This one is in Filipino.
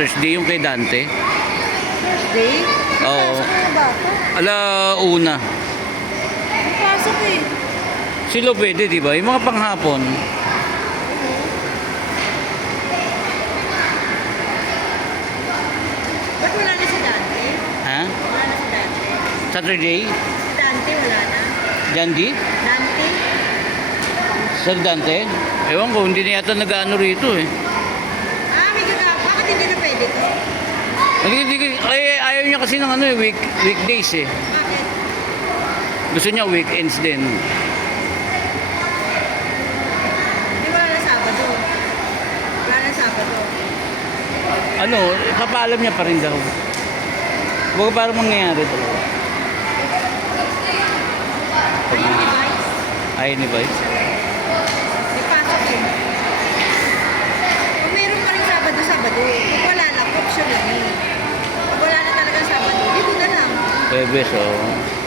Thursday yung kay Dante. Thursday? Oo. Pasok na bata. Alauna. Ang pasok eh. Silo pwede, di ba? Yung mga panghapon. Ba't wala na si Dante? Ha? Wala na si Dante. Saturday? Si Dante wala na. Jandi? Dante? Sir Dante? Ewan ko, hindi na yata nag-ano rito eh. May gagawin. Bakit hindi na pwede to? Ayaw niya kasi ng ano eh, weekdays eh. Bakit? Gusto niya weekends din. Di wala na Sabado. Wala na Sabado. Ano, papaalam niya pa rin daw. Huwag parang mangyayari talaga. Ayun ni Vice. Ayaw ni Vice. May pasok eh. Kung meron pa rin Sabado. Pag wala na, option lang eh. Pag wala na talaga Sabado, dito na lang. Webes, oh.